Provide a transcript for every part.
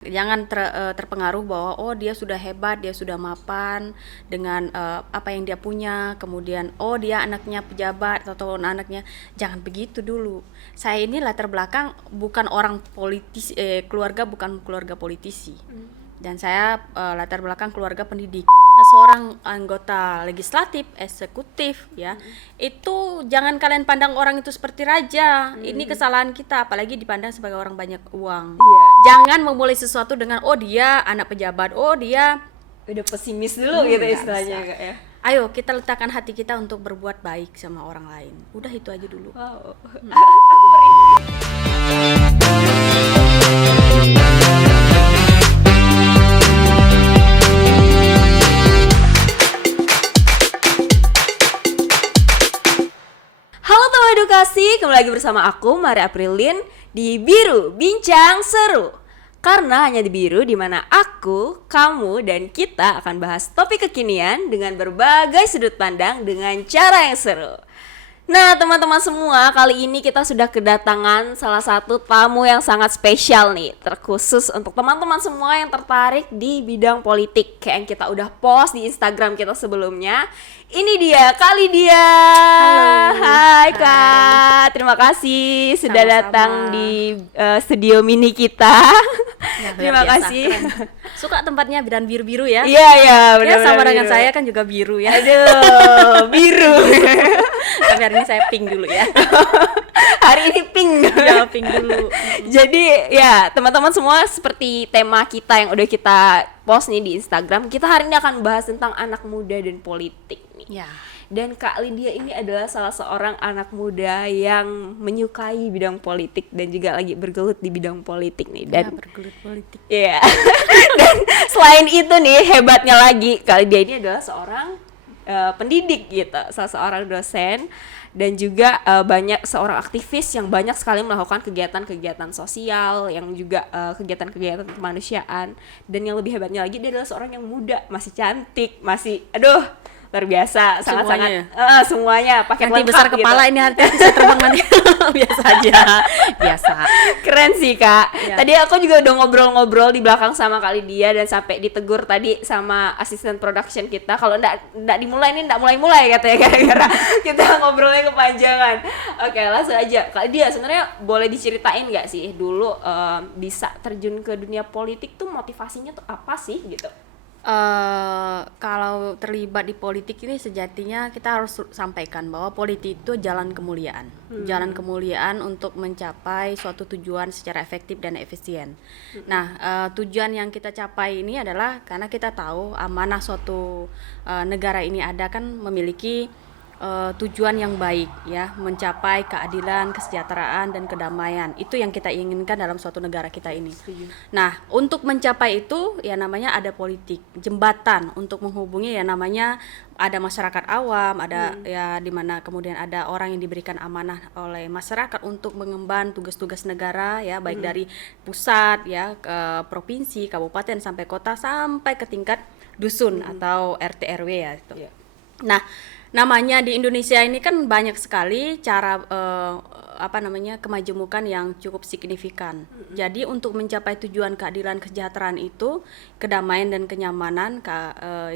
Jangan terpengaruh bahwa oh dia sudah hebat, dia sudah mapan dengan apa yang dia punya, kemudian oh dia anaknya pejabat atau anaknya, jangan begitu dulu. Saya ini latar belakang bukan orang politis, keluarga bukan keluarga politisi. Dan saya latar belakang keluarga pendidik. Seorang anggota legislatif, eksekutif ya, itu jangan kalian pandang orang itu seperti raja. Ini kesalahan kita, apalagi dipandang sebagai orang banyak uang. Iya. Jangan memulai sesuatu dengan oh dia anak pejabat, oh dia Udah pesimis dulu gitu nggak istilahnya bisa. Kak ya. Ayo kita letakkan hati kita untuk berbuat baik sama orang lain. Udah itu aja dulu. Wow. Aku merinding. Halo teman edukasi, kembali lagi bersama aku Maria Aprilin di Biru Bincang Seru. Karena hanya di Biru di mana aku, kamu, dan kita akan bahas topik kekinian dengan berbagai sudut pandang dengan cara yang seru. Nah teman-teman semua, kali ini kita sudah kedatangan salah satu tamu yang sangat spesial nih, terkhusus untuk teman-teman semua yang tertarik di bidang politik kayak yang kita udah post di Instagram kita sebelumnya. Ini dia, Kak Lydia. Halo. Hai Hai. Kak, terima kasih sudah Sama-sama. datang di studio mini kita. Ya, luar Terima biasa, kasih. keren. Suka tempatnya dan biru-biru ya? Iya ya, Ya benar-benar sama dengan biru. saya kan juga biru ya. Aduh, biru. Tapi hari ini saya pink dulu ya. Hari ini pink. Ya pink dulu. Jadi ya teman-teman semua, seperti tema kita yang udah kita post nih di Instagram, kita hari ini akan bahas tentang anak muda dan politik nih. Ya. Dan Kak Lydia ini adalah salah seorang anak muda yang menyukai bidang politik dan juga lagi bergelut di bidang politik nih. Ya Dan bergelut politik. iya. Dan selain itu nih, hebatnya lagi Kak Lydia ini adalah seorang pendidik gitu, salah seorang dosen, dan juga banyak seorang aktivis yang banyak sekali melakukan kegiatan-kegiatan sosial, yang juga kegiatan-kegiatan kemanusiaan. Dan yang lebih hebatnya lagi, dia adalah seorang yang muda, masih cantik, masih aduh luar biasa, sangat-sangat semuanya paket Nanti lengkap besar gitu. kepala ini hati saya terbang nanti. Biasa aja. Biasa. Keren sih Kak. Ya. Tadi aku juga udah ngobrol-ngobrol di belakang sama Kak Lydia dan sampai ditegur tadi sama asisten production kita kalau ndak dimulai nih, ndak mulai-mulai katanya, gara-gara kita ngobrolnya kepanjangan. Oke, langsung aja. Kak Lydia, sebenarnya boleh diceritain nggak sih dulu bisa terjun ke dunia politik tuh motivasinya tuh apa sih gitu? Kalau terlibat di politik ini sejatinya kita harus sampaikan bahwa politik itu jalan kemuliaan. Jalan kemuliaan untuk mencapai suatu tujuan secara efektif dan efisien. Nah, tujuan yang kita capai ini adalah karena kita tahu amanah suatu negara ini ada kan memiliki tujuan yang baik ya, mencapai keadilan, kesejahteraan dan kedamaian. Itu yang kita inginkan dalam suatu negara kita ini. Nah, untuk mencapai itu ya namanya ada politik, jembatan untuk menghubungi ya namanya ada masyarakat awam, ada ya di mana kemudian ada orang yang diberikan amanah oleh masyarakat untuk mengemban tugas-tugas negara ya, baik dari pusat ya ke provinsi, kabupaten sampai kota sampai ke tingkat dusun atau RT RW ya itu. Iya. Nah, namanya di Indonesia ini kan banyak sekali cara kemajemukan yang cukup signifikan. Jadi untuk mencapai tujuan keadilan kesejahteraan itu, kedamaian dan kenyamanan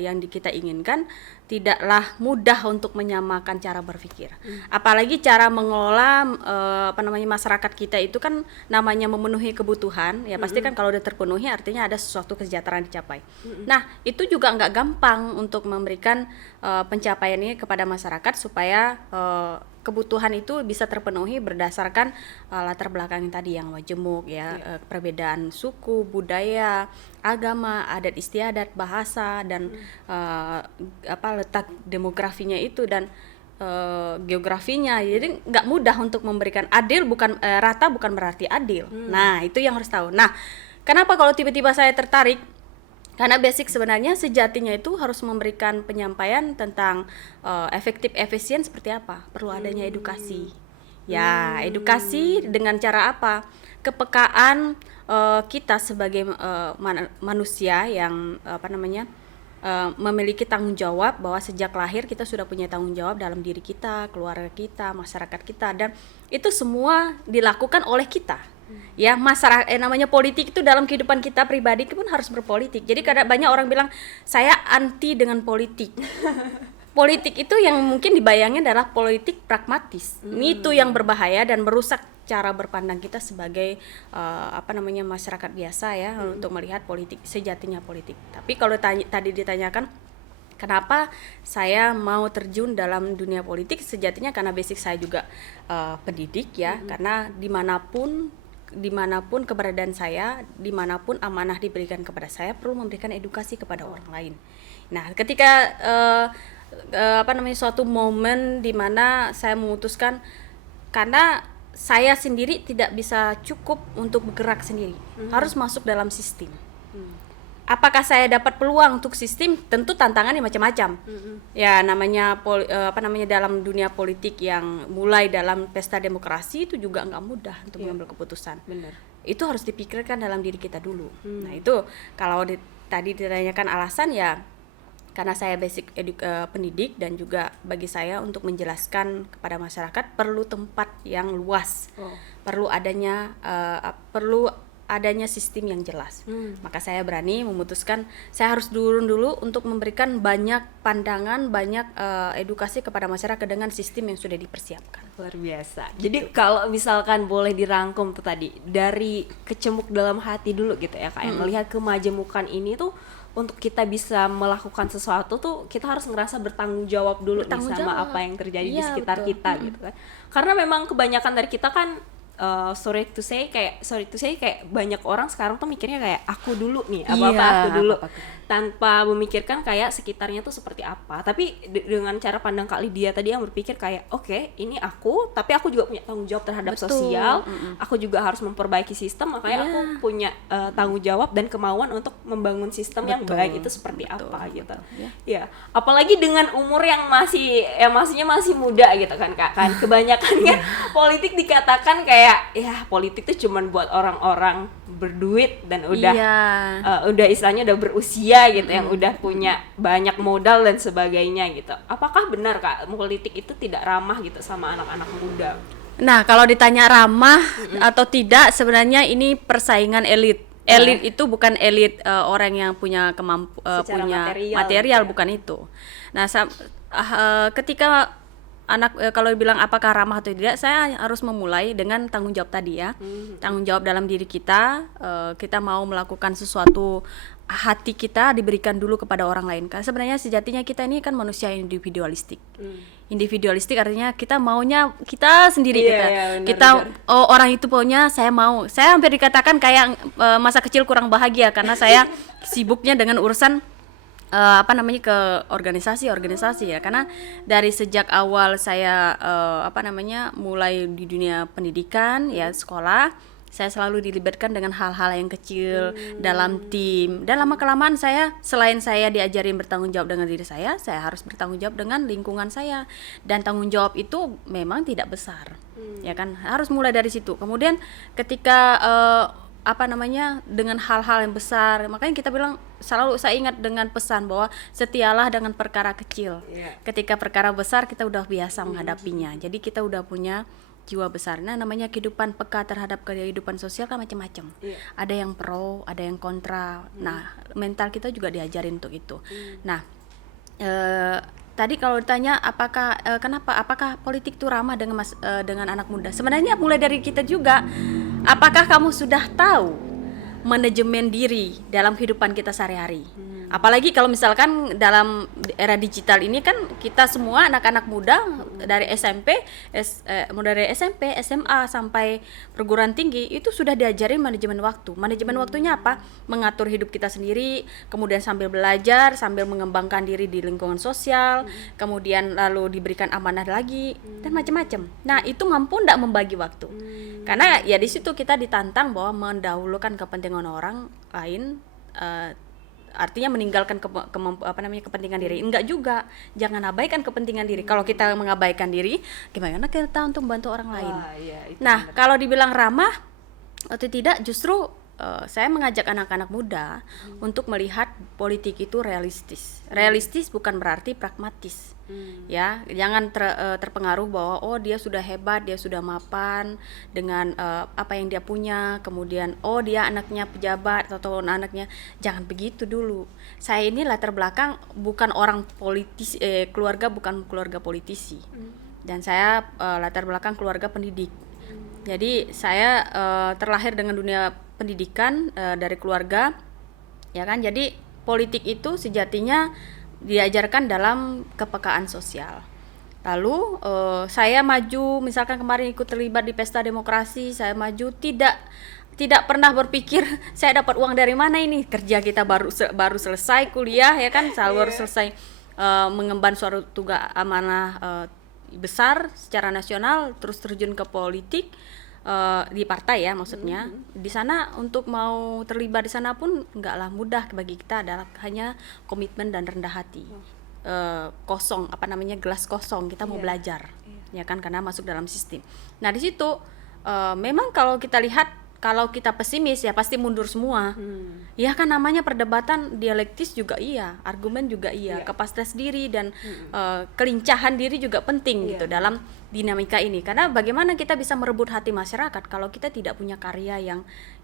yang kita inginkan tidaklah mudah untuk menyamakan cara berpikir. Apalagi cara mengelola masyarakat kita itu kan namanya memenuhi kebutuhan, ya pasti kan kalau udah terpenuhi artinya ada sesuatu kesejahteraan dicapai. Nah, itu juga nggak gampang untuk memberikan pencapaian ini kepada masyarakat supaya kebutuhan itu bisa terpenuhi berdasarkan latar belakang yang tadi yang majemuk ya, perbedaan suku, budaya, agama, adat istiadat, bahasa dan letak demografinya itu dan geografinya. Jadi nggak mudah untuk memberikan adil, bukan rata bukan berarti adil. Nah, itu yang harus tahu. Nah, kenapa kalau tiba-tiba saya tertarik? Karena basic sebenarnya sejatinya itu harus memberikan penyampaian tentang efektif efisien seperti apa. Perlu adanya edukasi. Ya, edukasi dengan cara apa? Kepekaan kita sebagai manusia yang memiliki tanggung jawab bahwa sejak lahir kita sudah punya tanggung jawab dalam diri kita, keluarga kita, masyarakat kita, dan itu semua dilakukan oleh kita. Ya, masyarakat namanya politik itu dalam kehidupan kita pribadi pun harus berpolitik. Jadi kadang banyak orang bilang saya anti dengan politik. Politik itu yang mungkin dibayangin adalah politik pragmatis. Itu yang berbahaya dan merusak cara berpandang kita sebagai masyarakat biasa ya, untuk melihat politik sejatinya politik. Tapi kalau tadi ditanyakan kenapa saya mau terjun dalam dunia politik, sejatinya karena basic saya juga pendidik ya, karena dimanapun keberadaan saya, dimanapun amanah diberikan kepada saya, perlu memberikan edukasi kepada orang lain. Nah, ketika suatu momen di mana saya memutuskan, karena saya sendiri tidak bisa cukup untuk bergerak sendiri, harus masuk dalam sistem. Apakah saya dapat peluang untuk sistem? Tentu tantangannya macam-macam. Ya, namanya dalam dunia politik yang mulai dalam pesta demokrasi itu juga nggak mudah untuk mengambil keputusan. Benar. Itu harus dipikirkan dalam diri kita dulu. Nah, itu kalau tadi ditanyakan alasan, ya karena saya basic pendidik, dan juga bagi saya untuk menjelaskan kepada masyarakat perlu tempat yang luas, perlu adanya sistem yang jelas. Maka saya berani memutuskan saya harus dulu untuk memberikan banyak pandangan, banyak edukasi kepada masyarakat dengan sistem yang sudah dipersiapkan. Luar biasa. Jadi kalau misalkan boleh dirangkum tuh tadi, dari kecemuk dalam hati dulu gitu ya, kayak melihat kemajemukan ini tuh, untuk kita bisa melakukan sesuatu tuh kita harus ngerasa bertanggung jawab dulu sama apa yang terjadi di sekitar kita gitu kan. Karena memang kebanyakan dari kita kan sorry to say kayak banyak orang sekarang tuh mikirnya kayak aku dulu nih, aku dulu, tanpa memikirkan kayak sekitarnya tuh seperti apa. Tapi dengan cara pandang Kak Lydia tadi yang berpikir kayak oke, ini aku, tapi aku juga punya tanggung jawab terhadap sosial, aku juga harus memperbaiki sistem, makanya aku punya tanggung jawab dan kemauan untuk membangun sistem yang baik itu seperti apa gitu. Ya, apalagi dengan umur yang masih muda gitu kan Kak. Kan kebanyakan kan politik dikatakan kayak ya politik tuh cuman buat orang-orang berduit dan udah istilahnya udah berusia gitu, yang udah punya banyak modal dan sebagainya gitu. Apakah benar Kak, politik itu tidak ramah gitu sama anak-anak muda? Nah, kalau ditanya ramah atau tidak, sebenarnya ini persaingan elit. Elit itu bukan elit orang yang punya punya material, bukan itu. Nah, ketika kalau bilang apakah ramah atau tidak, saya harus memulai dengan tanggung jawab tadi ya. Tanggung jawab dalam diri kita, kita mau melakukan sesuatu, hati kita diberikan dulu kepada orang lain. Karena sebenarnya sejatinya kita ini kan manusia individualistik. Individualistik artinya kita maunya kita sendiri, orang itu maunya saya mau. Saya hampir dikatakan kayak masa kecil kurang bahagia karena saya sibuknya dengan urusan ke organisasi ya, karena dari sejak awal saya mulai di dunia pendidikan ya, sekolah, saya selalu dilibatkan dengan hal-hal yang kecil dalam tim, dan lama-kelamaan selain saya diajarin bertanggung jawab dengan diri saya harus bertanggung jawab dengan lingkungan saya, dan tanggung jawab itu memang tidak besar ya kan, harus mulai dari situ. Kemudian ketika dengan hal-hal yang besar, makanya kita bilang, selalu saya ingat dengan pesan bahwa setialah dengan perkara kecil. Ketika perkara besar kita udah biasa menghadapinya, jadi kita udah punya jiwa besar. Nah, namanya kehidupan peka terhadap kehidupan sosial kan macam-macam. Ada yang pro, ada yang kontra. Nah, mental kita juga diajarin untuk itu. Nah, tadi kalau ditanya apakah politik itu ramah dengan anak muda, sebenarnya mulai dari kita juga. Apakah kamu sudah tahu manajemen diri dalam kehidupan kita sehari-hari? Apalagi kalau misalkan dalam era digital ini kan kita semua anak-anak muda dari SMP, SMA sampai perguruan tinggi itu sudah diajarin manajemen waktu. Manajemen waktunya apa? Mengatur hidup kita sendiri, kemudian sambil belajar, sambil mengembangkan diri di lingkungan sosial, kemudian lalu diberikan amanah lagi dan macam-macam. Nah, itu mampu enggak membagi waktu? Karena ya di situ kita ditantang bahwa mendahulukan kepentingan orang lain, artinya meninggalkan kepentingan diri. Enggak juga, jangan abaikan kepentingan diri. Kalau kita mengabaikan diri, gimana kita untuk membantu orang lain? Nah, kalau dibilang ramah atau tidak, justru saya mengajak anak-anak muda untuk melihat politik itu realistis. Realistis bukan berarti pragmatis. Ya, jangan terpengaruh bahwa oh dia sudah hebat, dia sudah mapan dengan apa yang dia punya, kemudian oh dia anaknya pejabat atau anaknya, jangan begitu dulu. Saya ini latar belakang bukan orang politis, keluarga bukan keluarga politisi, dan saya latar belakang keluarga pendidik. Jadi saya terlahir dengan dunia pendidikan dari keluarga, ya kan. Jadi politik itu sejatinya diajarkan dalam kepekaan sosial. Lalu saya maju, misalkan kemarin ikut terlibat di pesta demokrasi, saya maju tidak pernah berpikir saya dapat uang dari mana ini, kerja kita baru selesai kuliah, ya kan, baru selesai mengemban suatu tugas amanah besar secara nasional, terus terjun ke politik. Di partai ya maksudnya, di sana untuk mau terlibat di sana pun enggaklah mudah bagi kita, adalah hanya komitmen dan rendah hati. Kosong, apa namanya, gelas kosong, kita mau belajar, ya kan, karena masuk dalam sistem. Nah di situ memang kalau kita lihat, kalau kita pesimis ya pasti mundur semua. Ya kan, namanya perdebatan dialektis juga iya, argumen juga iya, kapasitas diri dan kelincahan diri juga penting gitu dalam dinamika ini. Karena bagaimana kita bisa merebut hati masyarakat kalau kita tidak punya karya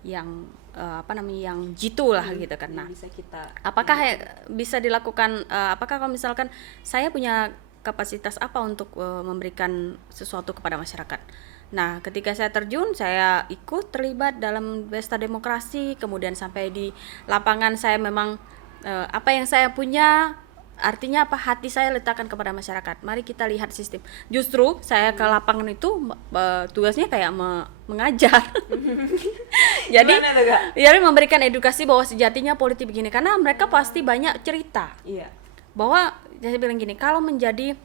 yang apa namanya, yang jitu lah gitu kan. Nah, bisa kita apakah bisa dilakukan, apakah kalau misalkan saya punya kapasitas apa untuk memberikan sesuatu kepada masyarakat. Nah, ketika saya terjun, saya ikut terlibat dalam pesta demokrasi, kemudian sampai di lapangan saya memang apa yang saya punya, artinya apa, hati saya letakkan kepada masyarakat. Mari kita lihat sistem. Justru saya ke lapangan itu tugasnya kayak mengajar. Jadi memberikan edukasi bahwa sejatinya politik begini, karena mereka pasti banyak cerita. Bahwa saya bilang gini, kalau menjadi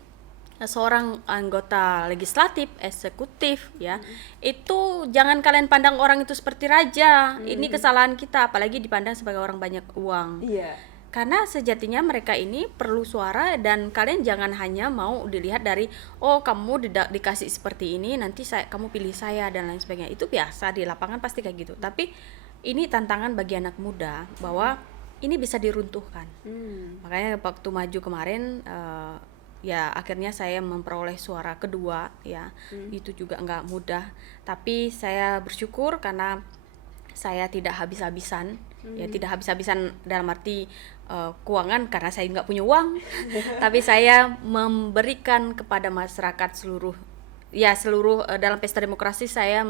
seorang anggota legislatif, eksekutif ya, itu jangan kalian pandang orang itu seperti raja. Ini kesalahan kita, apalagi dipandang sebagai orang banyak uang. Karena sejatinya mereka ini perlu suara, dan kalian jangan hanya mau dilihat dari oh kamu dikasih seperti ini, nanti kamu pilih saya dan lain sebagainya. Itu biasa di lapangan pasti kayak gitu. Tapi ini tantangan bagi anak muda bahwa ini bisa diruntuhkan. Makanya waktu maju kemarin ya akhirnya saya memperoleh suara kedua ya. Itu juga nggak mudah, tapi saya bersyukur karena saya tidak habis-habisan. Ya tidak habis-habisan dalam arti keuangan, karena saya nggak punya uang. Tapi saya memberikan kepada masyarakat seluruh dalam pesta demokrasi. Saya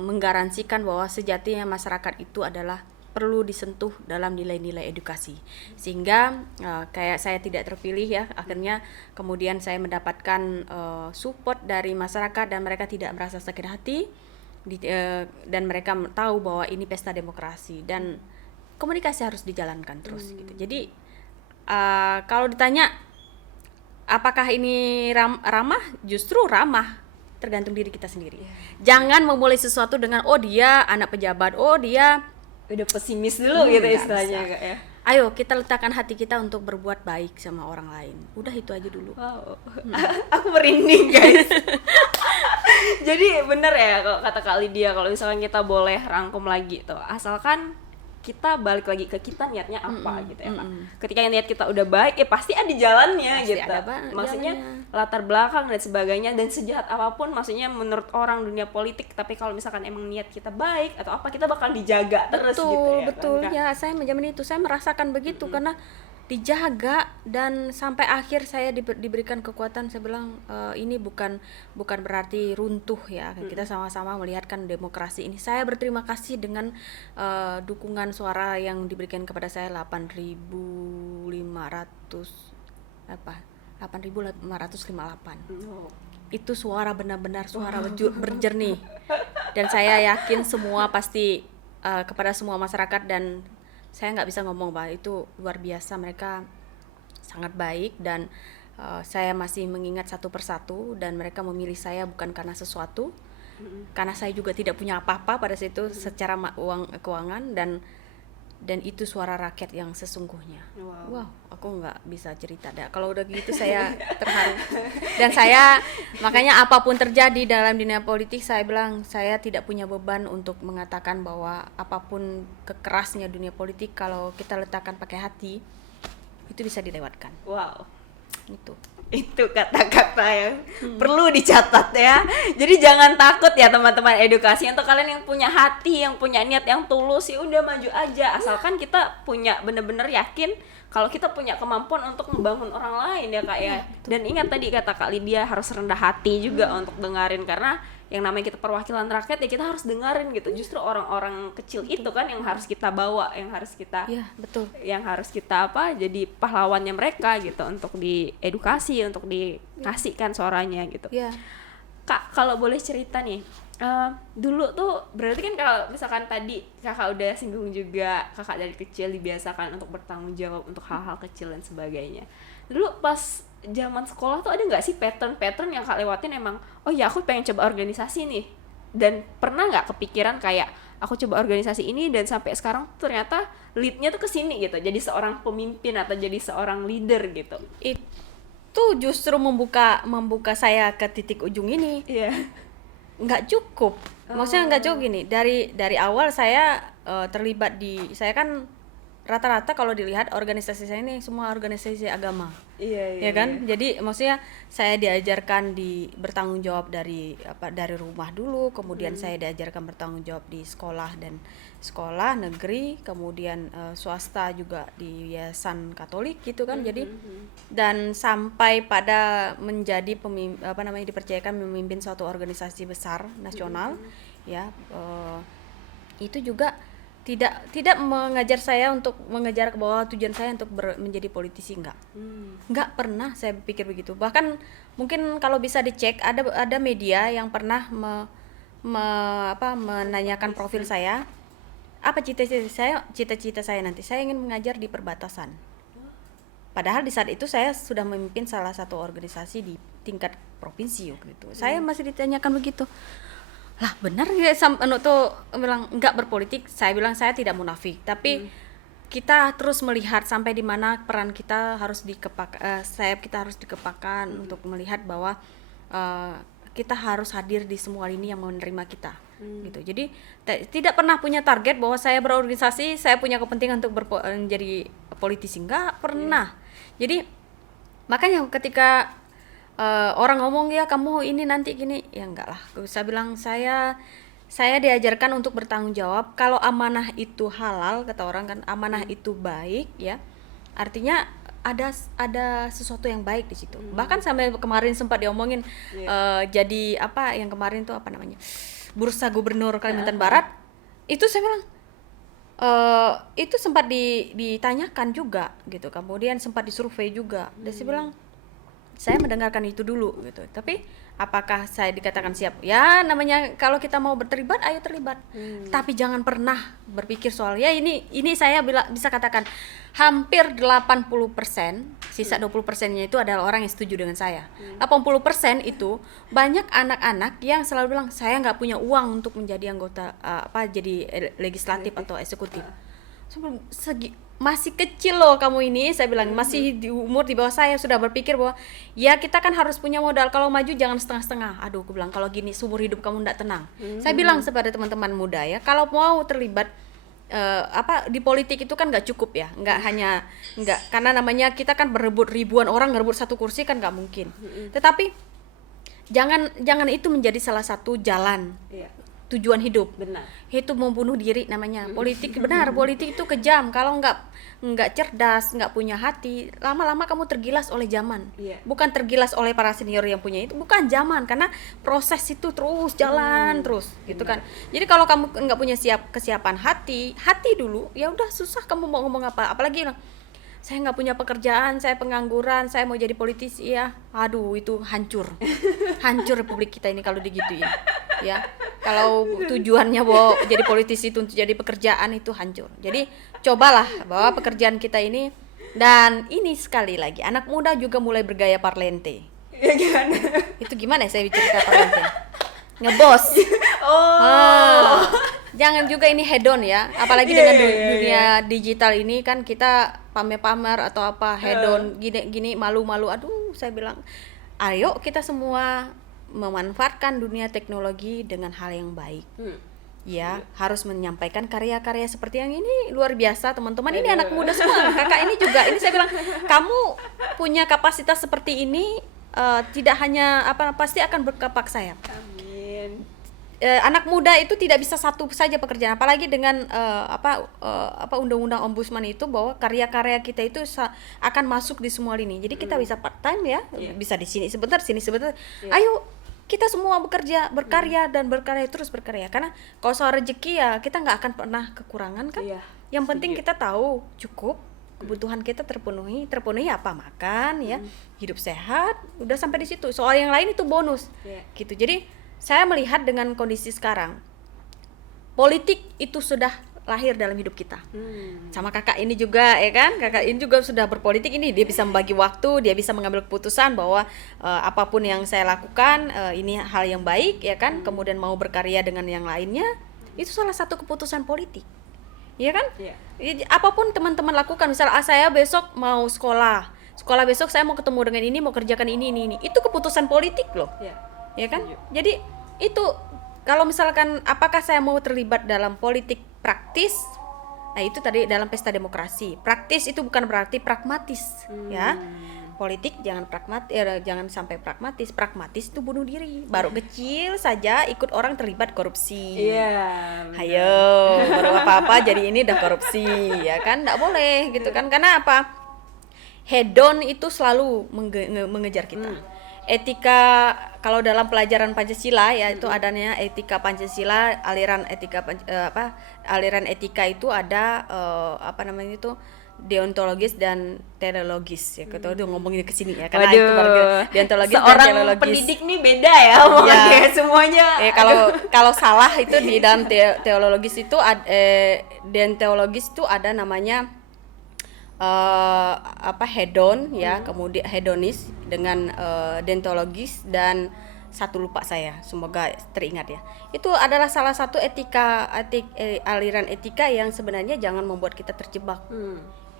menggaransikan bahwa sejatinya masyarakat itu adalah perlu disentuh dalam nilai-nilai edukasi, sehingga kayak saya tidak terpilih ya, akhirnya kemudian saya mendapatkan support dari masyarakat, dan mereka tidak merasa sakit hati, dan mereka tahu bahwa ini pesta demokrasi dan komunikasi harus dijalankan terus gitu. Jadi kalau ditanya apakah ini ramah, justru ramah, tergantung diri kita sendiri. Jangan memulai sesuatu dengan oh dia anak pejabat, oh dia udah pesimis dulu gitu istilahnya Kak ya. Ayo kita letakkan hati kita untuk berbuat baik sama orang lain. Udah itu aja dulu. Wow. Aku merinding guys. Jadi bener ya kalau kata Kak Lydia, kalau misalkan kita boleh rangkum lagi tuh, asalkan kita balik lagi ke kita niatnya apa gitu ya Kak. Ketika niat kita udah baik ya pasti ada jalannya Pasti gitu. ada Maksudnya jalannya. latar belakang dan sebagainya, dan sejahat apapun maksudnya menurut orang dunia politik, tapi kalau misalkan emang niat kita baik atau apa, kita bakal dijaga terus gitu ya. Betul kan, Kak? ya, saya menjamin itu, saya merasakan begitu karena dijaga, dan sampai akhir saya diberikan kekuatan. Saya bilang ini bukan berarti runtuh ya. Kita sama-sama melihatkan demokrasi ini. Saya berterima kasih dengan dukungan suara yang diberikan kepada saya 8.558. Itu suara benar-benar suara berjernih, dan saya yakin semua pasti kepada semua masyarakat, dan saya nggak bisa ngomong bahwa itu luar biasa, mereka sangat baik, dan saya masih mengingat satu persatu, dan mereka memilih saya bukan karena sesuatu, karena saya juga tidak punya apa-apa pada situ secara keuangan, dan itu suara rakyat yang sesungguhnya. Wow, aku nggak bisa cerita dah. Kalau udah gitu saya terharu. Dan saya makanya apapun terjadi dalam dunia politik, saya bilang saya tidak punya beban untuk mengatakan bahwa apapun kekerasnya dunia politik, kalau kita letakkan pakai hati, itu bisa dilewatkan. Wow. Itu. Itu kata-kata yang perlu dicatat ya. Jadi jangan takut ya teman-teman edukasi. Untuk kalian yang punya hati, yang punya niat yang tulus, ya udah maju aja. Asalkan kita punya bener-bener yakin kalau kita punya kemampuan untuk membangun orang lain ya Kak ya. Dan ingat tadi kata Kak Lydia, harus rendah hati juga untuk dengerin, karena yang namanya kita perwakilan rakyat ya kita harus dengerin gitu. Justru orang-orang kecil itu kan yang harus kita bawa, yang harus kita Betul. yang harus kita jadi pahlawannya mereka gitu, untuk diedukasi, untuk dikasihkan suaranya gitu. Kak, kalau boleh cerita nih, dulu tuh berarti kan kalau misalkan tadi kakak udah singgung juga, kakak dari kecil dibiasakan untuk bertanggung jawab untuk hal-hal kecil dan sebagainya. Dulu pas zaman sekolah tuh ada nggak sih pattern yang kak lewatin, emang oh ya aku pengen coba organisasi nih, dan pernah nggak kepikiran kayak aku coba organisasi ini dan sampai sekarang ternyata leadnya tuh kesini gitu, jadi seorang pemimpin atau jadi seorang leader gitu? Itu justru membuka saya ke titik ujung ini. Nggak cukup, maksudnya nggak cukup gini. Dari awal saya terlibat saya kan rata-rata kalau dilihat organisasi saya ini semua organisasi agama. Ya kan? Jadi maksudnya saya diajarkan bertanggung jawab dari rumah dulu, kemudian saya diajarkan bertanggung jawab di sekolah, dan sekolah negeri, kemudian swasta juga di yayasan Katolik gitu kan. Jadi dan sampai pada menjadi dipercayakan memimpin suatu organisasi besar nasional ya, itu juga tidak mengajar saya untuk mengejar ke bawah tujuan saya untuk menjadi politisi, nggak pernah saya pikir begitu. Bahkan mungkin kalau bisa dicek ada media yang pernah menanyakan profil saya, apa cita-cita saya nanti. Saya ingin mengajar di perbatasan, padahal di saat itu saya sudah memimpin salah satu organisasi di tingkat provinsi gitu. Saya masih ditanyakan begitu. Lah benar ya, tuh bilang enggak berpolitik. Saya bilang saya tidak munafik, tapi kita terus melihat sampai di mana peran kita harus kita harus dikepakkan untuk melihat bahwa kita harus hadir di semua lini yang menerima kita gitu. Jadi tidak pernah punya target bahwa saya berorganisasi, saya punya kepentingan untuk menjadi politisi, enggak pernah. Jadi makanya ketika orang ngomong ya kamu ini nanti gini, ya enggak lah. Saya bilang saya diajarkan untuk bertanggung jawab. Kalau amanah itu halal, kata orang kan, amanah itu baik ya. Artinya ada sesuatu yang baik di situ. Bahkan sampai kemarin sempat diomongin jadi yang kemarin tuh bursa gubernur Kalimantan Barat. Itu saya bilang itu sempat ditanyakan juga gitu. Kemudian sempat disurvei juga. Dan saya bilang saya mendengarkan itu dulu gitu. Tapi apakah saya dikatakan siap? Ya namanya kalau kita mau terlibat, ayo terlibat. Tapi jangan pernah berpikir soal ya ini saya bisa katakan hampir 80%, sisa 20%-nya itu adalah orang yang setuju dengan saya. 80% itu banyak anak-anak yang selalu bilang saya nggak punya uang untuk menjadi anggota jadi legislatif atau eksekutif. Masih kecil loh kamu ini, saya bilang masih di umur di bawah saya, sudah berpikir bahwa ya kita kan harus punya modal, kalau maju jangan setengah-setengah. Aduh, aku bilang kalau gini seumur hidup kamu nggak tenang. Saya bilang kepada teman-teman muda ya, kalau mau terlibat di politik itu kan nggak cukup ya, nggak karena namanya kita kan berebut ribuan orang ngerebut satu kursi kan nggak mungkin. Tetapi jangan itu menjadi salah satu jalan. Tujuan hidup. Benar. Itu membunuh diri namanya. Politik politik itu kejam. Kalau nggak cerdas, nggak punya hati, lama-lama kamu tergilas oleh zaman. Bukan tergilas oleh para senior yang punya itu, bukan zaman, karena proses itu terus jalan terus, gitu kan. Jadi kalau kamu nggak punya kesiapan hati dulu, ya udah susah kamu mau ngomong apa. Apalagi saya nggak punya pekerjaan, saya pengangguran, saya mau jadi politisi ya. Aduh, itu hancur Republik kita ini kalau digituin ya. Kalau tujuannya bahwa jadi politisi itu untuk jadi pekerjaan, itu hancur. Jadi cobalah bahwa pekerjaan kita ini, dan ini sekali lagi anak muda juga mulai bergaya parlente. Ya gimana? Itu gimana saya bicara parlente? Ngebos. Jangan juga ini hedon ya, apalagi dengan dunia digital ini kan kita pamer-pamer atau hedon gini malu-malu. Aduh, saya bilang ayo kita semua memanfaatkan dunia teknologi dengan hal yang baik. ya harus menyampaikan karya-karya seperti yang ini. Luar biasa teman-teman, ini anak muda semua. Kakak ini juga, ini saya bilang kamu punya kapasitas seperti ini, tidak hanya pasti akan berkepak sayap. Amin. Anak muda itu tidak bisa satu saja pekerjaan, apalagi dengan undang-undang ombudsman itu, bahwa karya-karya kita itu akan masuk di semua lini. Jadi kita bisa part time ya, bisa di sini sebentar, sini sebentar. Ayo kita semua berkarya dan berkarya, terus berkarya, karena kalau soal rezeki ya kita nggak akan pernah kekurangan kan. Yang penting kita tahu cukup, kebutuhan kita terpenuhi apa, makan ya, hidup sehat, udah sampai di situ. Soal yang lain itu bonus gitu. Jadi saya melihat dengan kondisi sekarang, politik itu sudah lahir dalam hidup kita. Sama kakak ini juga ya kan, kakak ini juga sudah berpolitik, ini dia bisa membagi waktu, dia bisa mengambil keputusan bahwa apapun yang saya lakukan ini hal yang baik ya kan, kemudian mau berkarya dengan yang lainnya, itu salah satu keputusan politik. Iya kan? Apapun teman-teman lakukan, misalnya saya besok mau sekolah besok saya mau ketemu dengan ini, mau kerjakan ini, itu keputusan politik loh. Ya kan? Jadi itu kalau misalkan apakah saya mau terlibat dalam politik praktis, nah itu tadi dalam pesta demokrasi. Praktis itu bukan berarti pragmatis ya. Politik jangan jangan sampai pragmatis. Pragmatis itu bunuh diri. Baru kecil saja ikut orang terlibat korupsi. Hayo, baru apa-apa jadi ini udah korupsi ya kan? Nggak boleh gitu kan. Karena apa? Hedon itu selalu mengejar kita. Etika, kalau dalam pelajaran Pancasila ya itu adanya etika Pancasila, aliran etika itu ada deontologis dan teleologis ya. Kita udah ngomongin ke sini ya, karena itu deontologis dan teleologis. Seorang pendidik nih beda ya ngomongnya semuanya. Kalau salah itu di dalam teologis itu deontologis itu ada namanya hedon ya, kemudian hedonis dengan deontologis, dan satu lupa saya, semoga teringat ya. Itu adalah salah satu aliran etika yang sebenarnya jangan membuat kita terjebak.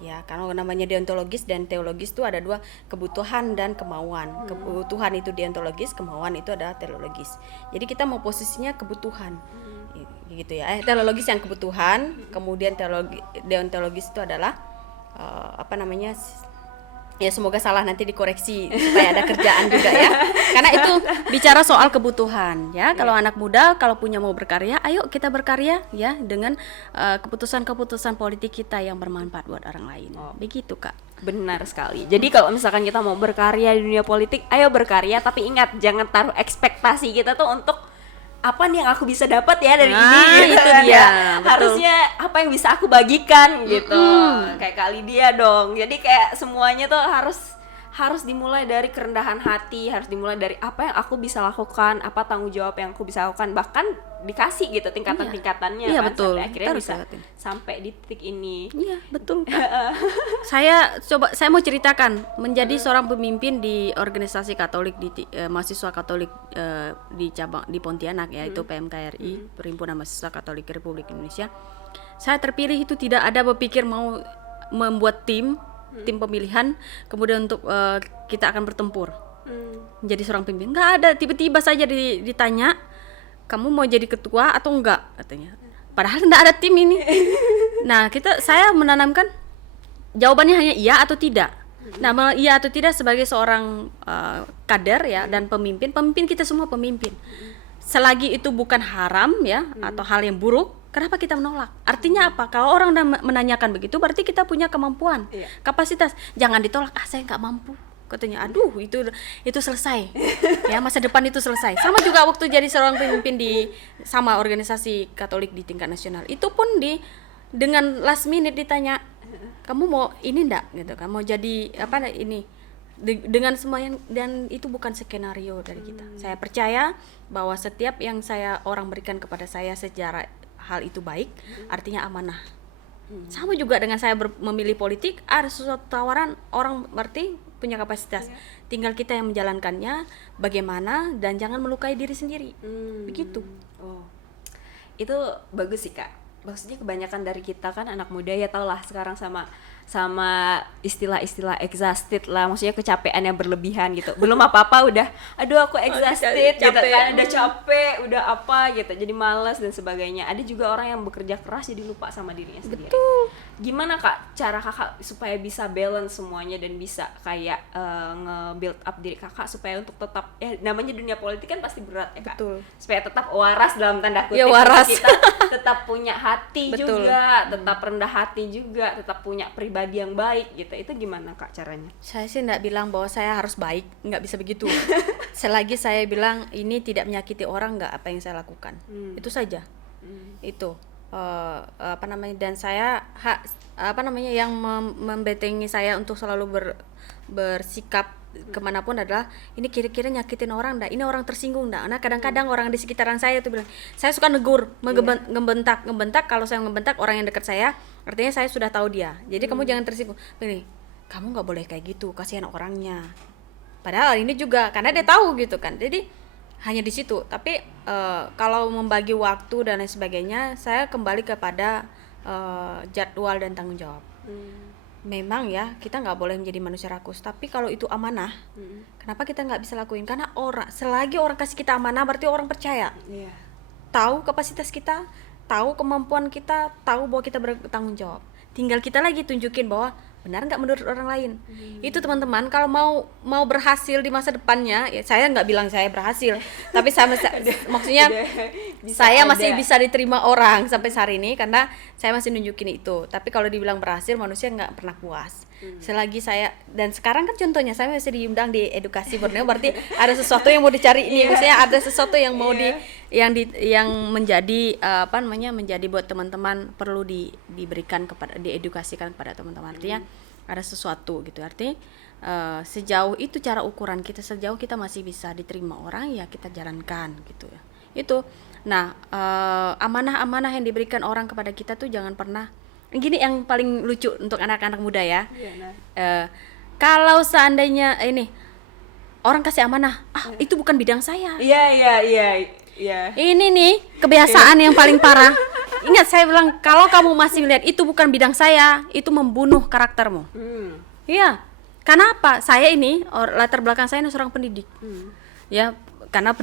Ya, karena namanya deontologis dan teologis itu ada dua, kebutuhan dan kemauan. Kebutuhan itu deontologis, kemauan itu adalah teologis. Jadi kita mau posisinya kebutuhan. Gitu ya. Teologis yang kebutuhan, kemudian deontologis itu adalah ya semoga salah nanti dikoreksi supaya ada kerjaan juga ya, karena itu bicara soal kebutuhan ya. Kalau anak muda kalau punya mau berkarya, ayo kita berkarya ya dengan keputusan-keputusan politik kita yang bermanfaat buat orang lain. Begitu Kak. Benar sekali. Jadi kalau misalkan kita mau berkarya di dunia politik, ayo berkarya, tapi ingat jangan taruh ekspektasi kita tuh untuk apa nih yang aku bisa dapat ya dari ini gitu. Itu dia. Harusnya apa yang bisa aku bagikan gitu. Kayak kali dia dong. Jadi kayak semuanya tuh harus dimulai dari kerendahan hati, harus dimulai dari apa yang aku bisa lakukan, apa tanggung jawab yang aku bisa lakukan, bahkan dikasih gitu tingkatan-tingkatannya kan, betul. sampai akhirnya bisa sampai di titik ini. Iya, betul. Saya mau ceritakan menjadi seorang pemimpin di organisasi Katolik mahasiswa Katolik di cabang di Pontianak yaitu PMKRI, Perhimpunan Mahasiswa Katolik Republik Indonesia. Saya terpilih itu tidak ada berpikir mau membuat tim pemilihan kemudian untuk kita akan bertempur menjadi seorang pemimpin. Nggak ada, tiba-tiba saja ditanya, kamu mau jadi ketua atau enggak, katanya. Padahal nggak ada tim ini. Nah, saya menanamkan jawabannya hanya iya atau tidak. Nah, iya atau tidak sebagai seorang kader ya dan pemimpin kita semua pemimpin. Selagi itu bukan haram ya atau hal yang buruk, kenapa kita menolak? Artinya apa? Kalau orang menanyakan begitu, berarti kita punya kemampuan, kapasitas. Jangan ditolak. Saya nggak mampu, katanya. Aduh, itu selesai. Ya, masa depan itu selesai. Sama juga waktu jadi seorang pemimpin sama organisasi Katolik di tingkat nasional. Itu pun dengan last minute ditanya, kamu mau ini enggak? Gitu kan? Mau jadi apa ini? Dengan semuanya, dan itu bukan skenario dari kita. Saya percaya bahwa setiap yang orang berikan kepada saya secara hal itu baik, artinya amanah. Sama juga dengan saya memilih politik, ada sesuatu tawaran, orang berarti punya kapasitas. Tinggal kita yang menjalankannya bagaimana, dan jangan melukai diri sendiri. Begitu. Itu bagus sih Kak. Maksudnya kebanyakan dari kita kan anak muda ya, tau lah sekarang sama sama istilah-istilah exhausted lah, maksudnya kecapean yang berlebihan gitu. Belum apa-apa udah aduh aku exhausted gitu kan, udah capek, udah apa gitu, jadi malas dan sebagainya. Ada juga orang yang bekerja keras jadi lupa sama dirinya sendiri. Betul. Gimana Kak cara Kakak supaya bisa balance semuanya dan bisa kayak nge-build up diri Kakak supaya untuk tetap, ya namanya dunia politik kan pasti berat ya Kak. Betul. Supaya tetap waras dalam tanda kutip, Ya, waras. kita tetap punya hati Betul. juga, tetap rendah hati juga, tetap punya pribadi yang baik gitu. Itu gimana Kak caranya? Saya sih nggak bilang bahwa saya harus baik, nggak bisa begitu. Selagi saya bilang ini tidak menyakiti orang, nggak apa yang saya lakukan, itu saja. Itu apa namanya, dan saya yang membentengi saya untuk selalu bersikap kemanapun adalah ini kira-kira nyakitin orang ndak, ini orang tersinggung ndak. Nah kadang-kadang orang di sekitaran saya itu bilang, saya suka negur, ngebentak. Kalau saya ngebentak orang yang dekat saya, artinya saya sudah tahu dia. Jadi kamu jangan tersinggung. Begini, kamu nggak boleh kayak gitu, kasihan orangnya. Padahal ini juga karena dia tahu gitu kan. Jadi hanya di situ. Tapi kalau membagi waktu dan lain sebagainya, saya kembali kepada jadwal dan tanggung jawab. Memang ya kita nggak boleh menjadi manusia rakus, tapi kalau itu amanah, kenapa kita nggak bisa lakuin? Karena selagi orang kasih kita amanah berarti orang percaya, tahu kapasitas kita, tahu kemampuan kita, tahu bahwa kita bertanggung jawab. Tinggal kita lagi tunjukin bahwa benar nggak menurut orang lain. Itu teman-teman, kalau mau berhasil di masa depannya, ya saya nggak bilang saya berhasil, tapi maksudnya saya masih bisa diterima orang sampai hari ini karena saya masih nunjukin itu. Tapi kalau dibilang berhasil, manusia nggak pernah puas. Selagi saya, dan sekarang kan contohnya saya masih diundang di edukasi Borneo, berarti ada sesuatu yang mau dicari ini, maksudnya ada sesuatu yang mau yang menjadi menjadi buat teman-teman perlu diberikan kepada, diedukasikan kepada teman-teman. Artinya ada sesuatu gitu. Artinya sejauh itu cara ukuran kita, sejauh kita masih bisa diterima orang, ya kita jalankan gitu ya. Itu. Nah, amanah-amanah yang diberikan orang kepada kita tuh jangan pernah. Gini yang paling lucu untuk anak-anak muda ya. Kalau seandainya ini orang kasih amanah, itu bukan bidang saya. Iya. Ini nih kebiasaan yang paling parah. Ingat saya bilang, kalau kamu masih melihat itu bukan bidang saya, itu membunuh karaktermu. Iya. Karena apa? Saya ini latar belakang saya ini seorang pendidik. Ya, karena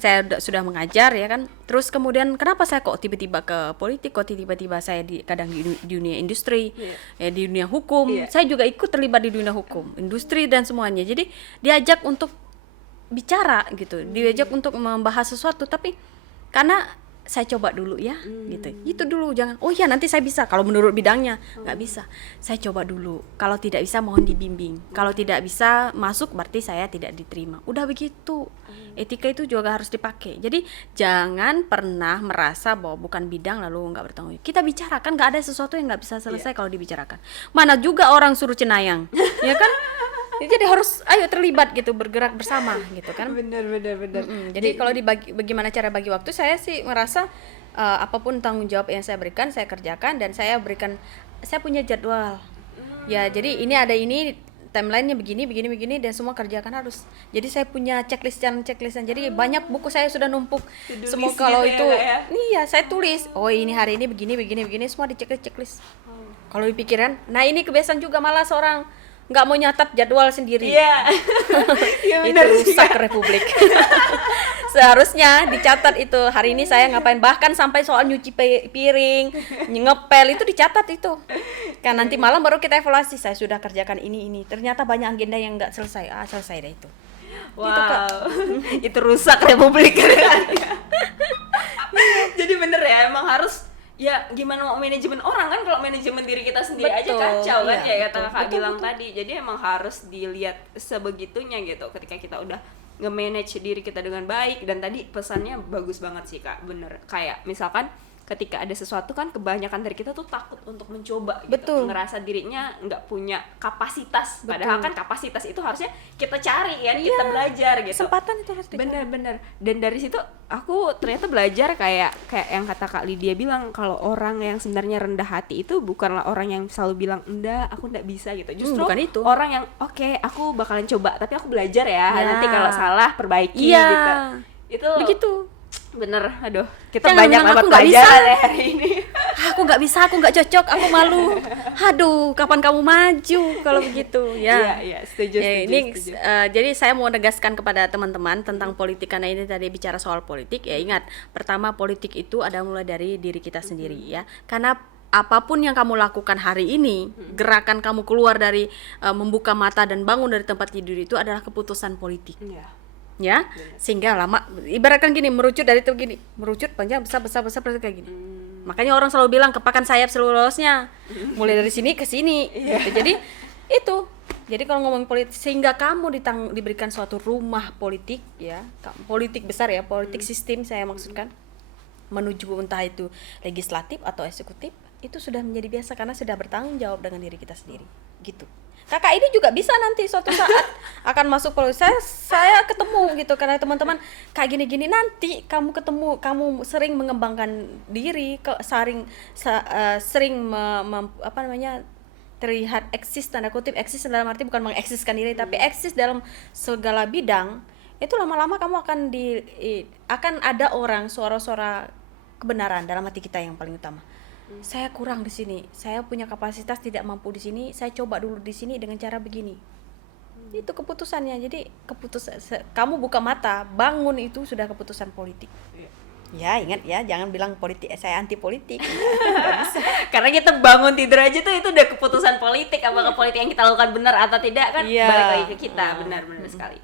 saya sudah mengajar ya kan. Terus kemudian kenapa saya kok tiba-tiba ke politik, kok tiba-tiba saya kadang di dunia industri, ya di dunia hukum. Saya juga ikut terlibat di dunia hukum, industri dan semuanya. Jadi diajak untuk bicara gitu, diajak untuk membahas sesuatu, tapi karena saya coba dulu ya, gitu. Itu dulu, jangan, oh ya nanti saya bisa, kalau menurut bidangnya, nggak bisa. Saya coba dulu, kalau tidak bisa mohon dibimbing. Kalau tidak bisa masuk berarti saya tidak diterima. Udah begitu. Etika itu juga harus dipakai. Jadi jangan pernah merasa bahwa bukan bidang lalu nggak bertanggung jawab. Kita bicarakan, nggak ada sesuatu yang nggak bisa selesai kalau dibicarakan. Mana juga orang suruh cenayang, ya kan? Jadi harus ayo terlibat gitu, bergerak bersama gitu kan. Benar. Jadi kalau bagaimana cara bagi waktu, saya sih merasa apapun tanggung jawab yang saya berikan saya kerjakan, dan saya punya jadwal. Ya, jadi ini ada ini, timelinenya begini dan semua kerjakan harus. Jadi saya punya checklistan. Jadi banyak buku saya sudah numpuk. Semua kalau gitu itu ya? iya saya tulis. Oh, ini hari ini begini semua di checklist. Kalau di pikiran, nah ini kebiasaan juga malah seorang nggak mau nyatat jadwal sendiri. Iya. Itu rusak Republik. Seharusnya dicatat itu, hari ini saya ngapain, bahkan sampai soal nyuci piring, ngepel itu dicatat itu. Kan nanti malam baru kita evaluasi, saya sudah kerjakan ini. Ternyata banyak agenda yang nggak selesai. Selesai deh itu. Wow. Gitu, Kak. Itu rusak Republik. Jadi bener ya, emang harus. Ya gimana mau manajemen orang kan, kalau manajemen diri kita sendiri aja kacau kan, kayak kata Kakak bilang tadi. Jadi emang harus dilihat sebegitunya gitu ketika kita udah nge-manage diri kita dengan baik. Dan tadi pesannya bagus banget sih Kak, bener. Kayak misalkan ketika ada sesuatu kan kebanyakan dari kita tuh takut untuk mencoba gitu. Ngerasa dirinya nggak punya kapasitas. Padahal kan kapasitas itu harusnya kita cari kan, kita belajar gitu. Kesempatan itu harus dicari. Bener. Dan dari situ aku ternyata belajar kayak yang kata Kak Lydia bilang, kalau orang yang sebenarnya rendah hati itu bukanlah orang yang selalu bilang enggak, aku enggak bisa gitu. Justru bukan itu. Orang yang oke, aku bakalan coba, tapi aku belajar ya. Nanti kalau salah perbaiki gitu. Itu begitu. Bener, aduh, kita Jangan banyak bilang dapat aku nggak pelajaran bisa. ya hari ini. Aku nggak bisa, aku nggak cocok, aku malu. Aduh, kapan kamu maju kalau begitu ya? Iya, setuju, Ya, setuju, ini setuju. jadi saya mau negaskan kepada teman-teman tentang politik, karena ini tadi bicara soal politik. Ya ingat, pertama politik itu ada mulai dari diri kita sendiri ya. Karena apapun yang kamu lakukan hari ini, gerakan kamu keluar dari membuka mata dan bangun dari tempat tidur itu adalah keputusan politik. Iya. Ya, sehingga lama ibaratkan gini, merucut dari itu gini, merucut panjang besar seperti kayak gini. Makanya orang selalu bilang kepakan sayap selulosnya, mulai dari sini ke sini. Gitu. Jadi kalau ngomong politik, sehingga kamu diberikan suatu rumah politik ya, politik besar ya, politik sistem saya maksudkan, menuju entah itu legislatif atau eksekutif, itu sudah menjadi biasa karena sudah bertanggung jawab dengan diri kita sendiri gitu. Kakak ini juga bisa nanti suatu saat akan masuk politik. Saya ketemu gitu, karena teman-teman kayak gini-gini, nanti kamu ketemu, kamu sering mengembangkan diri, sering apa namanya, terlihat eksis, tanda kutip eksis dalam arti bukan mengeksiskan diri, tapi eksis dalam segala bidang. Itu lama-lama kamu akan ada orang, suara-suara kebenaran dalam hati kita yang paling utama. Saya kurang di sini, saya punya kapasitas tidak mampu di sini, saya coba dulu di sini dengan cara begini. Itu keputusannya. Jadi kamu buka mata, bangun, itu sudah keputusan politik. Ya ingat ya, jangan bilang politik saya anti politik. Nggak bisa. Karena kita bangun tidur aja tuh itu udah keputusan politik. Apakah politik yang kita lakukan benar atau tidak kan Iya. balik lagi ke kita. Benar sekali.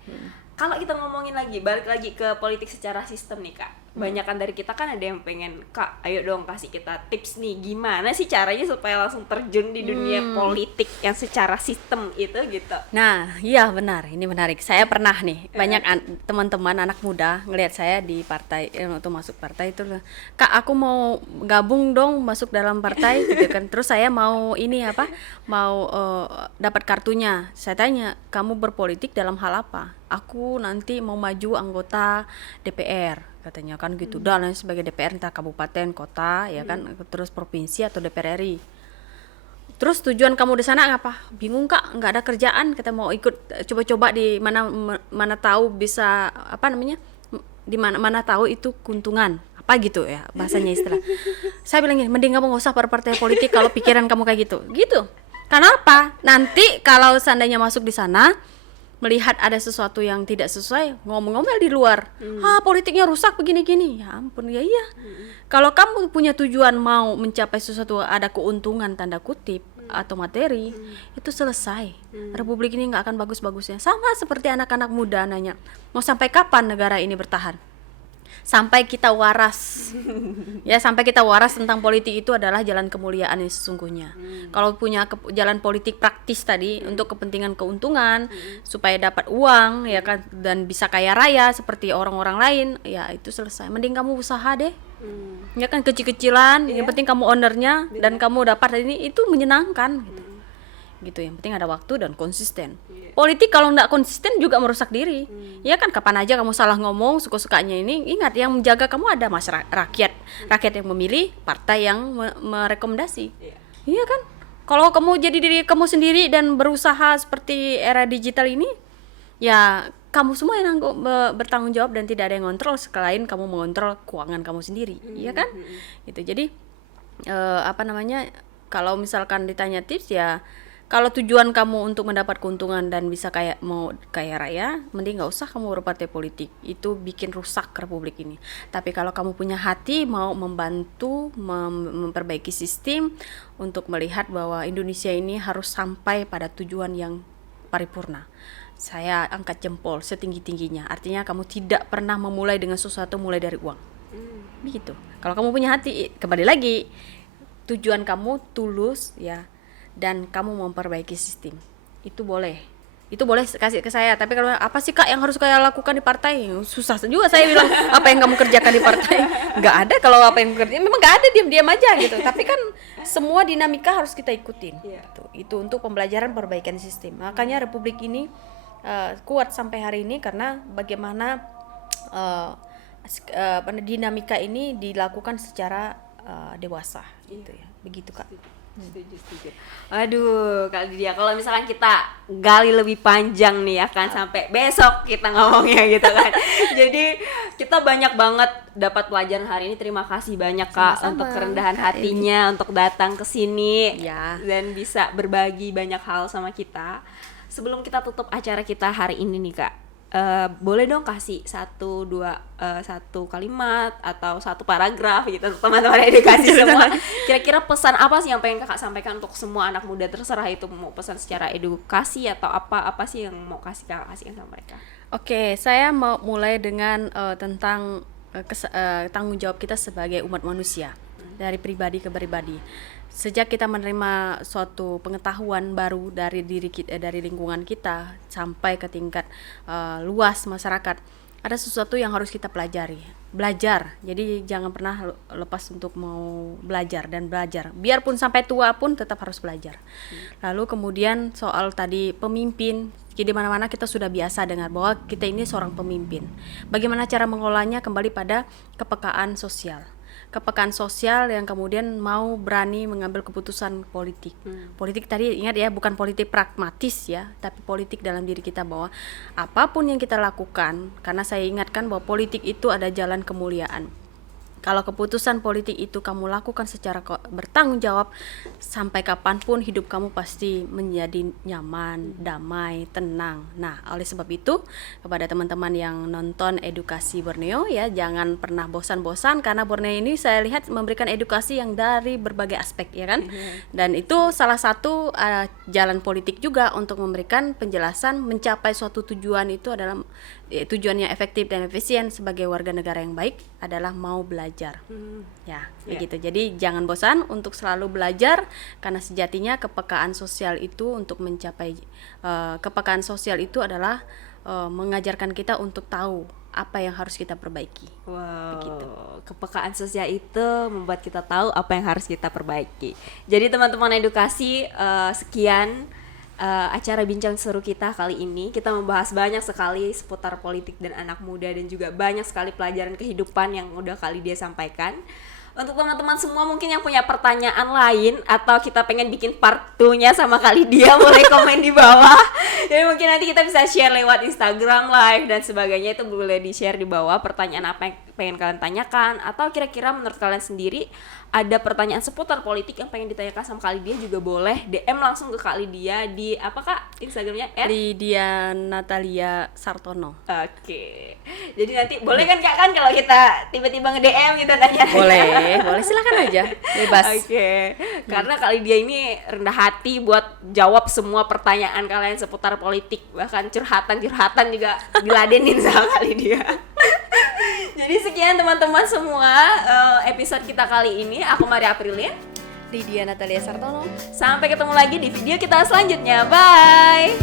Kalau kita ngomongin lagi, balik lagi ke politik secara sistem nih Kak. Banyakan dari kita kan ada yang pengen, Kak ayo dong kasih kita tips nih, gimana sih caranya supaya langsung terjun di dunia politik yang secara sistem itu gitu. Nah, iya benar, ini menarik. Saya pernah nih, banyak teman-teman anak muda ngelihat saya di partai, untuk masuk partai itu, Kak aku mau gabung dong masuk dalam partai gitu kan. Terus saya mau ini apa, mau dapat kartunya. Saya tanya, kamu berpolitik dalam hal apa? Aku nanti mau maju anggota DPR katanya kan gitu. Dan sebagai DPR entah kabupaten, kota ya kan, terus provinsi atau DPR RI. Terus tujuan kamu di sana ngapa? Bingung Kak, nggak ada kerjaan, kita mau ikut coba-coba di mana tahu bisa apa namanya? Di mana tahu itu keuntungan. Apa gitu ya bahasanya istilah. Saya bilang gini, mending kamu nggak usah berpartai politik kalau pikiran kamu kayak gitu. Gitu. Kenapa? Nanti kalau seandainya masuk di sana, melihat ada sesuatu yang tidak sesuai, ngomong-ngomel di luar, politiknya rusak begini-gini, ya ampun, ya iya. Kalau kamu punya tujuan mau mencapai sesuatu, ada keuntungan tanda kutip atau materi, itu selesai. Republik ini nggak akan bagus-bagusnya. Sama seperti anak-anak muda nanya, mau sampai kapan negara ini bertahan? Sampai kita waras. Ya, sampai kita waras tentang politik, itu adalah jalan kemuliaan yang sesungguhnya. Kalau punya jalan politik praktis tadi untuk kepentingan keuntungan, supaya dapat uang ya kan, dan bisa kaya raya seperti orang-orang lain, ya itu selesai. Mending kamu usaha deh. Ya kan, kecil-kecilan, yang penting kamu ownernya dan kamu dapat ini, itu menyenangkan gitu. Yang penting ada waktu dan konsisten. Politik kalau nggak konsisten juga merusak diri. Ya kan, kapan aja kamu salah ngomong suka-sukanya ini, ingat yang menjaga kamu ada masyarakat, rakyat yang memilih, partai yang merekomendasi. Iya kan? Kalau kamu jadi diri kamu sendiri dan berusaha seperti era digital ini, ya kamu semua yang bertanggung jawab dan tidak ada yang ngontrol selain kamu mengontrol keuangan kamu sendiri. Iya kan? Gitu. Jadi apa namanya, kalau misalkan ditanya tips, ya kalau tujuan kamu untuk mendapat keuntungan dan bisa mau kaya raya, mending nggak usah kamu berpartai politik. Itu bikin rusak republik ini. Tapi kalau kamu punya hati mau membantu memperbaiki sistem untuk melihat bahwa Indonesia ini harus sampai pada tujuan yang paripurna, saya angkat jempol setinggi-tingginya. Artinya kamu tidak pernah memulai dengan sesuatu mulai dari uang. Begitu. Kalau kamu punya hati, kembali lagi, tujuan kamu tulus ya, dan kamu memperbaiki sistem, itu boleh kasih ke saya. Tapi kalau apa sih Kak yang harus saya lakukan di partai, susah juga saya bilang apa yang kamu kerjakan di partai. Nggak ada. Kalau apa yang kerja memang nggak ada, diam-diam aja gitu. Tapi kan semua dinamika harus kita ikutin gitu. Itu untuk pembelajaran perbaikan sistem. Makanya republik ini kuat sampai hari ini karena bagaimana dinamika ini dilakukan secara dewasa gitu ya. Begitu Kak. Setuju. Aduh, Kak Lydia, kalau misalkan kita gali lebih panjang nih ya kan, sampai besok kita ngomongnya gitu kan. Jadi kita banyak banget dapat pelajaran hari ini. Terima kasih banyak Kak Sama-sama, untuk kerendahan Kak hatinya untuk datang ke sini Ya. dan bisa berbagi banyak hal sama kita. Sebelum kita tutup acara kita hari ini nih Kak, boleh dong kasih satu kalimat atau satu paragraf gitu untuk teman-teman edukasi semua. Kira-kira pesan apa sih yang pengen Kakak sampaikan untuk semua anak muda, terserah itu mau pesan secara edukasi atau apa sih yang mau Kakak kasihkan sama mereka. Oke, saya mau mulai dengan tentang tanggung jawab kita sebagai umat manusia, dari pribadi ke pribadi. Sejak kita menerima suatu pengetahuan baru dari diri kita, dari lingkungan kita sampai ke tingkat luas masyarakat, ada sesuatu yang harus kita pelajari. Belajar. Jadi jangan pernah lepas untuk mau belajar dan belajar. Biarpun sampai tua pun tetap harus belajar. Lalu kemudian soal tadi pemimpin. Jadi mana-mana kita sudah biasa dengar bahwa kita ini seorang pemimpin. Bagaimana cara mengelolanya kembali pada kepekaan sosial. Kepekaan sosial yang kemudian mau berani mengambil keputusan politik. Politik tadi ingat ya, bukan politik pragmatis ya, tapi politik dalam diri kita, bahwa apapun yang kita lakukan, karena saya ingatkan bahwa politik itu ada jalan kemuliaan. Kalau keputusan politik itu kamu lakukan secara bertanggung jawab, sampai kapanpun hidup kamu pasti menjadi nyaman, damai, tenang. Nah, oleh sebab itu kepada teman-teman yang nonton Edukasi Borneo ya, jangan pernah bosan-bosan, karena Borneo ini saya lihat memberikan edukasi yang dari berbagai aspek ya kan. Dan itu salah satu jalan politik juga untuk memberikan penjelasan mencapai suatu tujuan. Itu adalah tujuan yang efektif dan efisien sebagai warga negara yang baik adalah mau belajar. Ya, begitu. Jadi jangan bosan untuk selalu belajar, karena sejatinya kepekaan sosial itu untuk mencapai kepekaan sosial itu adalah mengajarkan kita untuk tahu apa yang harus kita perbaiki. Wow, Begitu. kepekaan sosial itu membuat kita tahu apa yang harus kita perbaiki. Jadi teman-teman edukasi, sekian acara bincang seru kita kali ini. Kita membahas banyak sekali seputar politik dan anak muda, dan juga banyak sekali pelajaran kehidupan yang udah kali dia sampaikan. Untuk teman-teman semua mungkin yang punya pertanyaan lain atau kita pengen bikin part 2-nya sama kali dia, boleh komen di bawah. Jadi mungkin nanti kita bisa share lewat Instagram live dan sebagainya, itu boleh di-share di bawah pertanyaan apa yang pengen kalian tanyakan, atau kira-kira menurut kalian sendiri ada pertanyaan seputar politik yang pengen ditanyakan sama Kak Lydia, juga boleh DM langsung ke Kak Lydia di apa Kak Instagramnya Lydia Natalia Sartono. Oke. Jadi nanti boleh kan Kak, kan kalau kita tiba-tiba nge-DM gitu tanya. Boleh silakan aja, bebas. Oke. Karena Kak Lydia ini rendah hati buat jawab semua pertanyaan kalian seputar politik, bahkan curhatan juga diladenin sama Kak Lydia. Jadi sekian teman-teman semua episode kita kali ini. Aku Maria Aprilin, Lydia Natalia Sartono. sampai ketemu lagi di video kita selanjutnya. Bye.